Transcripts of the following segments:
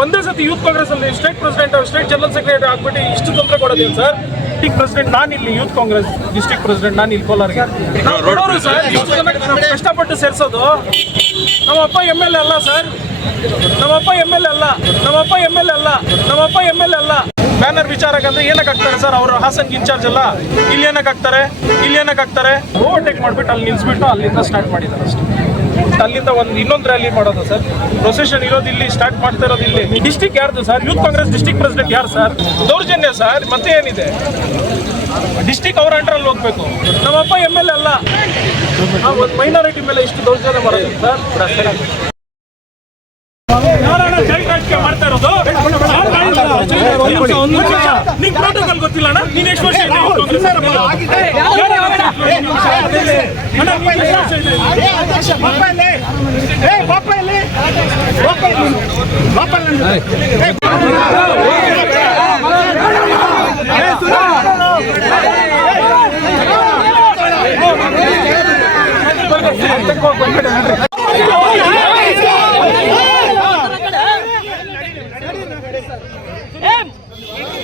ಒಂದೇ ಸತಿ ಯೂತ್ ಕಾಂಗ್ರೆಸ್ ಅಲ್ಲಿ state president state general secretary ಆಗ್ಬಿಟ್ಟು ಇಷ್ಟು ತೊಂದರೆ ಕೊಡೋದೇನು ಸರ್? ಡಿಸ್ಟಿಕ್ ಪ್ರೆಸಿಡೆಂಟ್ ನಾನು ಇಲ್ಲಿ ಯೂತ್ ಕಾಂಗ್ರೆಸ್ ಡಿಸ್ಟಿಕ್ ಪ್ರೆಸಿಡೆಂಟ್ ನಾನು ಇಲ್ಲಿ ಕೋಲಾರ್ಗೆ. ಸರ್ ಇಷ್ಟು ಜನ ಕಷ್ಟಪಟ್ಟು ಸೇರಿಸೋದು. ನಮ್ಮಪ್ಪ ಎಂ ಎಲ್ ಎ ಅಲ್ಲ ಸರ್. ನಮ್ಮಪ್ಪ ಎಂ ಎಲ್ ಎ ಅಲ್ಲ. ನಮ್ಮಪ್ಪ ಎಂ ಎಲ್ ಎ ಅಲ್ಲ. ನಮ್ಮಪ್ಪ ಎಂ ಎಲ್ ಎ ಅಲ್ಲ. ಬ್ಯಾನರ್ ವಿಚಾರಕ್ಕಂದ್ರೆ ಏನಕ್ಕೆ ಹಾಕ್ತಾರೆ ಸರ್? ಅವರು ಹಾಸನ್ ಇನ್ಚಾರ್ಜ್ ಅಲ್ಲ. ಇಲ್ಲಿ ಏನಕ್ಕೆ ಹಾಕ್ತಾರೆ? ಇಲ್ಲಿ ಏನಕ್ಕೆ ಹಾಕ್ತಾರೆ? ಓವರ್ಟೇಕ್ ಮಾಡಿಬಿಟ್ಟು ಅಲ್ಲಿ ನಿಲ್ಸ್ಬಿಟ್ಟು ಅಲ್ಲಿಂದ ಸ್ಟಾರ್ಟ್ ಮಾಡಿದ್ದಾರೆ ಅಷ್ಟೇ. ಅಲ್ಲಿಂದ ಒಂದು ಇನ್ನೊಂದು ರ್ಯಾಲಿ ಮಾಡೋದು ಸರ್. ಪ್ರೊಸೆಷನ್ ಇರೋದು ಇಲ್ಲಿ ಸ್ಟಾರ್ಟ್ ಮಾಡ್ತಾ ಇರೋದು ಇಲ್ಲಿ. ಡಿಸ್ಟಿಕ್ ಯಾರ್ದು sir? Youth Congress district president ಯಾರು ಸರ್? ದೌರ್ಜನ್ಯ ಸರ್ ಮತ್ತೆ ಏನಿದೆ ಡಿಸ್ಟಿಕ್ ಅವ್ರ ಅಂಡರಲ್ಲಿ ಹೋಗ್ಬೇಕು. ನಮ್ಮಪ್ಪ ಎಂ ಎಲ್ ಎ ಅಲ್ಲ. ಒಂದು ಮೈನಾರಿಟಿ ಮೇಲೆ ಇಷ್ಟು ದೌರ್ಜನ್ಯ ಮಾಡೋದು ಸರ್ ಯಾರು ಮಾಡ್ತಾ ಇರೋದು? ನಿಮ್ ಪ್ರೋಟೋಕಾಲ್ ಗೊತ್ತಿಲ್ಲ ಅಣ್ಣ ನೀನ್ ಎಷ್ಟು ವರ್ಷ ಇದೆ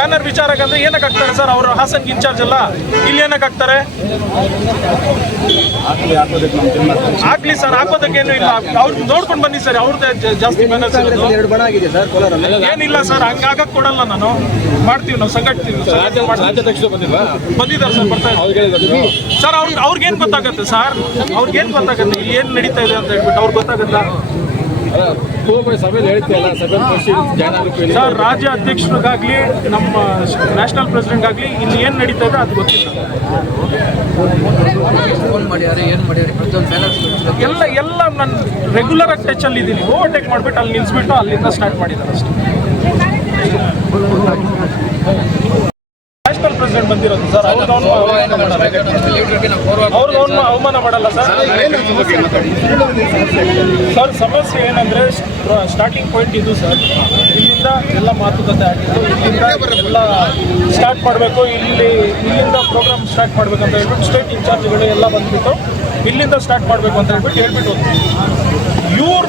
ಬ್ಯಾನರ್ ವಿಚಾರಕ್ಕೆ ಅಂದ್ರೆ ಏನಕ್ಕೆ ಹಾಕ್ತಾರೆ ಸರ್? ಅವರು ಹಾಸನ್ ಇನ್ಚಾರ್ಜ್ ಅಲ್ಲ? ಇಲ್ಲಿ ಏನಕ್ಕೆ ಹಾಕ್ತಾರೆ? ಆಗ್ಲಿ ಸರ್ ಹಾಕೋದಕ್ಕೇನು ಇಲ್ಲ. ಅವ್ರು ನೋಡ್ಕೊಂಡು ಬನ್ನಿ ಸರ್ ಅವ್ರದ್ದು ಜಾಸ್ತಿ ಬ್ಯಾನರ್ಸ್ ಏನಿಲ್ಲ ಎರಡು ಬಣ ಆಗಿದೆ ಸರ್ ಹಂಗೆ ಏನಿಲ್ಲ ಸರ್ ಹಂಗಾಗಕ್ ಕೊಡಲ್ಲ ನಾನು. ಮಾಡ್ತೀವಿ ನಾವು ಸಂಘಟಿಸ್ತೀವಿ. ಬಂದಿದ್ದಾರೆ ಸರ್ ಬರ್ತಾ ಸರ್ ಅವ್ರಿಗೆ ಅವ್ರಿಗೇನ್ ಗೊತ್ತಾಗತ್ತೆ ಸರ್? ಅವ್ರಿಗೇನ್ ಗೊತ್ತಾಗತ್ತೆ? ಇಲ್ಲಿ ಏನ್ ನಡೀತಾ ಇದೆ ಅಂತ ಹೇಳ್ಬಿಟ್ಟು ಅವ್ರಿಗೆ ಗೊತ್ತಾಗತ್ತಾ? ಸರ್ ರಾಜ್ಯ ಅಧ್ಯಕ್ಷರಿಗಾಗ್ಲಿ ನಮ್ಮ ನ್ಯಾಷನಲ್ ಪ್ರೆಸಿಡೆಂಟ್ ಇಲ್ಲಿ ಏನ್ ನಡೀತಾ ಇದೆ ಅದು ಗೊತ್ತಿಲ್ಲ. ಫೋನ್ ಮಾಡ್ಯಾರೆ ಏನು ಮಾಡ್ಯಾರೆ ಪ್ರತಿಯೊಂದು ಬ್ಯಾಲೆನ್ಸ್ ಎಲ್ಲ ಎಲ್ಲ ನಾನು ರೆಗ್ಯುಲರ್ ಆಗಿ ಟಚ್ ಅಲ್ಲಿ ಇದ್ದೀನಿ ಓವರ್ಟೇಕ್ ಮಾಡ್ಬಿಟ್ಟು ಅಲ್ಲಿ ನಿಲ್ಸ್ಬಿಟ್ಟು ಅಲ್ಲಿಂದ ಸ್ಟಾರ್ಟ್ ಮಾಡಿದ್ದಾರೆ ಅಷ್ಟೇ. ಪ್ರೆಸಿಡೆಂಟ್ ಬಂದಿರೋದು ಸರ್? ಅವ್ರಿಗೆ ಅವ್ರಿಗೆ ಅವಮಾನ ಮಾಡಲ್ಲ. ಸರ್? ಸರ್ ಸಮಸ್ಯೆ ಏನಂದ್ರೆ ಸ್ಟಾರ್ಟಿಂಗ್ ಪಾಯಿಂಟ್ ಇದು ಸರ್. ಇಲ್ಲಿಂದ ಎಲ್ಲ ಮಾತುಕತೆ ಆಗಿತ್ತು ಇಲ್ಲಿಂದ ಎಲ್ಲ ಸ್ಟಾರ್ಟ್ ಮಾಡಬೇಕು ಇಲ್ಲಿ ಇಲ್ಲಿಂದ ಪ್ರೋಗ್ರಾಮ್ ಸ್ಟಾರ್ಟ್ ಮಾಡಬೇಕು ಅಂತ ಹೇಳ್ಬಿಟ್ಟು ಸ್ಟೇಟ್ ಇನ್ಚಾರ್ಜ್ಗಳು ಎಲ್ಲ ಬಂದ್ಬಿಟ್ಟು ಇಲ್ಲಿಂದ ಸ್ಟಾರ್ಟ್ ಮಾಡಬೇಕು ಅಂತ ಹೇಳ್ಬಿಟ್ಟು ಹೇಳ್ಬಿಟ್ಟು ಇವ್ರು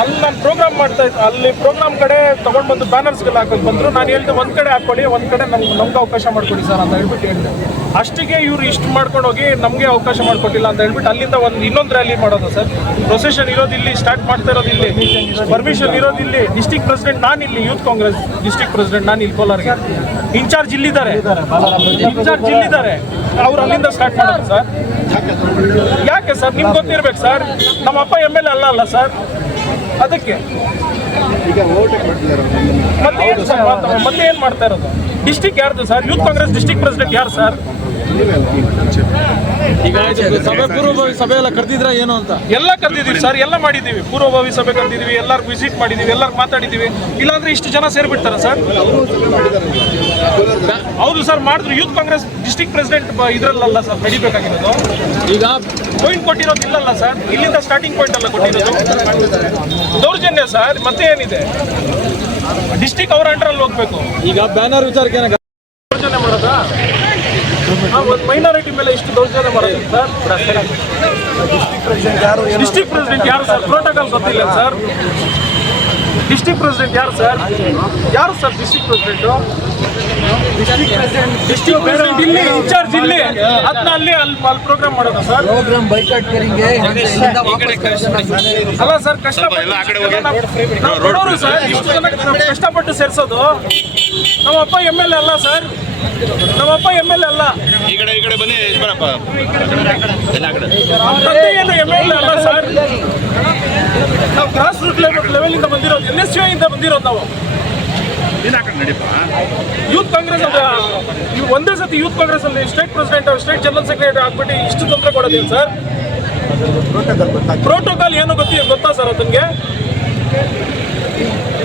ಅಲ್ಲಿ ನಾನು ಪ್ರೋಗ್ರಾಮ್ ಮಾಡ್ತಾ ಇದ್ದೆ ಅಲ್ಲಿ ಪ್ರೋಗ್ರಾಮ್ ಕಡೆ ತೊಗೊಂಡು ಬಂದು ಬ್ಯಾನರ್ಸ್ಗೆಲ್ಲ ಹಾಕೋದು ಬಂದರು. ನಾನು ಹೇಳ್ದೆ, ಒಂದು ಕಡೆ ಹಾಕ್ಕೊಳ್ಳಿ ಒಂದು ಕಡೆ ನಮ್ಗೆ ನಮ್ಗೆ ಅವಕಾಶ ಮಾಡಿಕೊಡಿ ಸರ್ ಅಂತ ಹೇಳ್ಬಿಟ್ಟು ಹೇಳಿದೆ. ಅಷ್ಟಿಗೆ ಇವ್ರು ಇಷ್ಟು ಮಾಡ್ಕೊಂಡು ಹೋಗಿ ನಮಗೆ ಅವಕಾಶ ಮಾಡಿಕೊಟ್ಟಿಲ್ಲ ಅಂತ ಹೇಳ್ಬಿಟ್ಟು ಅಲ್ಲಿಂದ ಒಂದು ಇನ್ನೊಂದು ರ್ಯಾಲಿ ಮಾಡೋದು ಸರ್. ಪ್ರೊಸೆಷನ್ ಇರೋದು ಇಲ್ಲಿ ಸ್ಟಾರ್ಟ್ ಮಾಡ್ತಾ ಇರೋದು ಇಲ್ಲಿ. ಪರ್ಮಿಷನ್ ಇರೋದು ಇಲ್ಲಿ. ಡಿಸ್ಟಿಕ್ ಪ್ರೆಸಿಡೆಂಟ್ ನಾನು ಇಲ್ಲಿ ಯೂತ್ ಕಾಂಗ್ರೆಸ್ ಡಿಸ್ಟಿಕ್ ಪ್ರೆಸಿಡೆಂಟ್ ನಾನು ಇಲ್ಲಿ ಕೋಲಾರ್ಗೆ. ಇನ್ಚಾರ್ಜ್ ಇಲ್ಲಿದ್ದಾರೆ. ಇನ್ಚಾರ್ಜ್ ಇಲ್ಲಿದ್ದಾರೆ. ಅವ್ರು ಅಲ್ಲಿಂದ ಸ್ಟಾರ್ಟ್ ಮಾಡೋದು ಸರ್. ಯಾಕೆ ಸರ್? ನಿಮ್ಗೆ ಗೊತ್ತಿರ್ಬೇಕು ಸರ್. ನಮ್ಮ ಅಪ್ಪ ಎಂ ಎಲ್ ಎ ಅಲ್ಲ ಅಲ್ಲ ಸರ್. ಅದಕ್ಕೆ? ಮತ್ತೆ ಏನು ಸರ್ ಮಾತು- ಮತ್ತೆ ಏನು ಮಾಡ್ತಾ ಇರೋದು? ಡಿಸ್ಟಿಕ್ ಯಾರ್ದು sir? Youth Congress district president ಯಾರು ಸರ್? ಈಗ ಸಭೆ ಪೂರ್ವಭಾವಿ ಸಭೆ ಎಲ್ಲ ಕರೆದಿದ್ರ ಏನು ಅಂತ? ಎಲ್ಲ ಕರೆದಿದ್ದೀವಿ ಸರ್ ಎಲ್ಲ ಮಾಡಿದ್ದೀವಿ. ಪೂರ್ವಭಾವಿ ಸಭೆ ಕರೆದಿದ್ದೀವಿ ಎಲ್ಲರಿಗೂ ವಿಸಿಟ್ ಮಾಡಿದ್ದೀವಿ ಎಲ್ಲರೂ ಮಾತಾಡಿದ್ದೀವಿ. ಇಲ್ಲಾಂದ್ರೆ ಇಷ್ಟು ಜನ ಸೇರ್ಬಿಡ್ತಾರ ಸರ್? ಹೌದು ಸರ್ ಮಾಡಿದ್ರು. ಯೂತ್ ಕಾಂಗ್ರೆಸ್ ಡಿಸ್ಟಿಕ್ ಪ್ರೆಸಿಡೆಂಟ್ ಇದರಲ್ಲ ಸರ್ ನಡಿಬೇಕಾಗಿರೋದು. ಈಗ? ಪಾಯಿಂಟ್ ಕೊಟ್ಟಿರೋದು ಇಲ್ಲಲ್ಲ ಸರ್. ಇಲ್ಲಿಂದ ಸ್ಟಾರ್ಟಿಂಗ್ ಪಾಯಿಂಟ್ ಅಲ್ಲ ಕೊಟ್ಟಿರೋದು. ದೌರ್ಜನ್ಯ ಸರ್ ಮತ್ತೆ ಏನಿದೆ? ಡಿಸ್ಟಿಕ್ ಅವ್ರ ಅಂಡರಲ್ಲಿ ಹೋಗ್ಬೇಕು. ಈಗ ಬ್ಯಾನರ್ ವಿಚಾರಕ್ಕೆ ದೌರ್ಜನ್ಯ ಮಾಡೋದಾ? ಒಂದು ಮೈನಾರಿಟಿ ಮೇಲೆ ಇಷ್ಟು ದೌರ್ಜನ್ಯ ಮಾಡೋದು ಸರ್? ಡಿಸ್ಟಿಕ್ ಪ್ರೆಸಿಡೆಂಟ್ ಯಾರು? ಸರ್? ಪ್ರೋಟೋಕಾಲ್ ಗೊತ್ತಿಲ್ಲ ಸರ್. ಡಿಸ್ಟಿಕ್ ಪ್ರೆಸಿಡೆಂಟ್ ಯಾರು ಸರ್? ಯಾರು ಸರ್ ಡಿಸ್ಟಿಕ್ ಪ್ರೆಸಿಡೆಂಟ್ ಇಲ್ಲಿ ಇನ್ಚಾರ್ಜ್ ಇಲ್ಲಿ ಅದನ್ನ ಅಲ್ಲಿ ಅಲ್ಲಿ ಅಲ್ಲಿ ಪ್ರೋಗ್ರಾಮ್ ಮಾಡೋಣ ಸರ್ ಪ್ರೋಗ್ರಾಮ್ ಬೈಕಾಟ್ ಕರಿಂಗೆ. ಅಲ್ಲ ಸರ್ ಕಷ್ಟಪಟ್ಟು ಸರ್ ಇಷ್ಟು ಜನ ನಾವು ಕಷ್ಟಪಟ್ಟು ಸೇರ್ಸೋದು. ನಮ್ಮಪ್ಪ ಎಂ ಎಲ್ ಎ ಅಲ್ಲ ಸರ್ ನಮ್ಮಪ್ಪ ಎಂ ಎಲ್ ಎ ಅಲ್ಲ. ಈ ಕಡೆ ಈ ಕಡೆ ಬನ್ನಿ ಬರಪ್ಪ. ಏನು ಎಂ ಎಲ್ ಎ ಅಲ್ಲ ಸರ್ ನಾವು ಗ್ರಾಸ್ ರೂಟ್ ಲೆವೆಲ್ ಇಂದ ಬಂದಿರೋದು ಎನ್ ಎಸ್ ಇಂದ ಬಂದಿರೋದು ನಾವು. ಯೂತ್ ಕಾಂಗ್ರೆಸ್ ಒಂದೇ ಸತಿ ಯೂತ್ ಕಾಂಗ್ರೆಸ್ ಅಲ್ಲಿ state president state general secretary ಆಗ್ಬಿಟ್ಟು ಇಷ್ಟು ತೊಂದರೆ ಕೊಡೋದಿಲ್ಲ ಸರ್ ಪ್ರೋಟೋಕಾಲ್ ಏನು ಗೊತ್ತಿ ಗೊತ್ತಾ ಸರ್ ಅದನ್ಗೆ?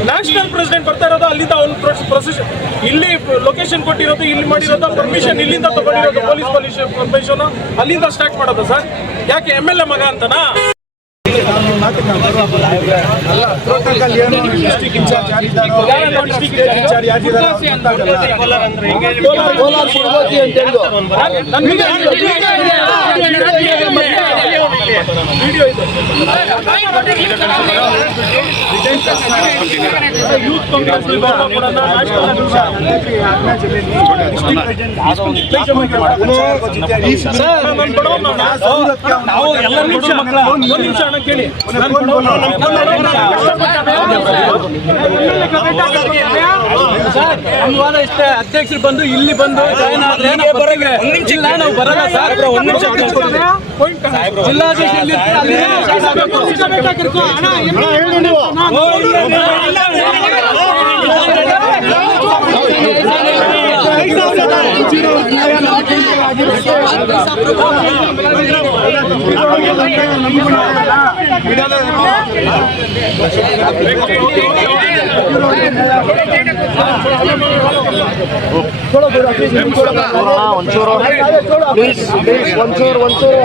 ನ್ಯಾಷನಲ್ ಪ್ರೆಸಿಡೆಂಟ್ ಬರ್ತಾ ಇರೋದು ಅಲ್ಲಿಂದ ಅವ್ನು ಪ್ರೊಸೆಷನ್ ಇಲ್ಲಿ ಲೊಕೇಶನ್ ಕೊಟ್ಟಿರೋದು ಇಲ್ಲಿ ಮಾಡಿರೋದು ಪರ್ಮಿಷನ್ ಇಲ್ಲಿಂದ ತಗೊಂಡಿರೋದು ಪೊಲೀಸ್ ಪೊಲೀಸ್ ಪರ್ಮಿಷನ್ ಅಲ್ಲಿಂದ ಸ್ಟಾರ್ಟ್ ಮಾಡೋದು ಸರ್ ಯಾಕೆ ಎಂ ಎಲ್ ಎ ಮಗ ಅಂತನಾ? ಯಾರೆಲ್ಲ district ಇನ್ಚಾರ್ಜ್ ಯಾರಿದ್ದಾರೆ ಅಂತ ಗೊತ್ತಾಗಲ್ಲ. ನನ್ಗೆ ವಿಡಿಯೋ ನಾವು ಎಲ್ಲ ನಿಮಿಷ ಒಂದು ನಿಮಿಷ ಅಣ್ಣ ಕೇಳಿ ಇಷ್ಟೇ. ಅಧ್ಯಕ್ಷರು ಬಂದು ಇಲ್ಲಿ ಬಂದು ಜಾಯ್ನ್ ಆದ್ರೆ ನಾವು ಬರಲ್ಲ ಸರ್. ಒಂದು ನಿಮಿಷ ಜಿಲ್ಲಾಧೀಶ ಇಲ್ಲಿ ಇರ್ತಾರೆ, ಅಲ್ಲಿಂದ ನಾವು join ಆಗ್ಬೇಕು. ಒಂಚೂರು ಪ್ಲೀಸ್ ಒಂಚೂರು ಒಂಚೂರು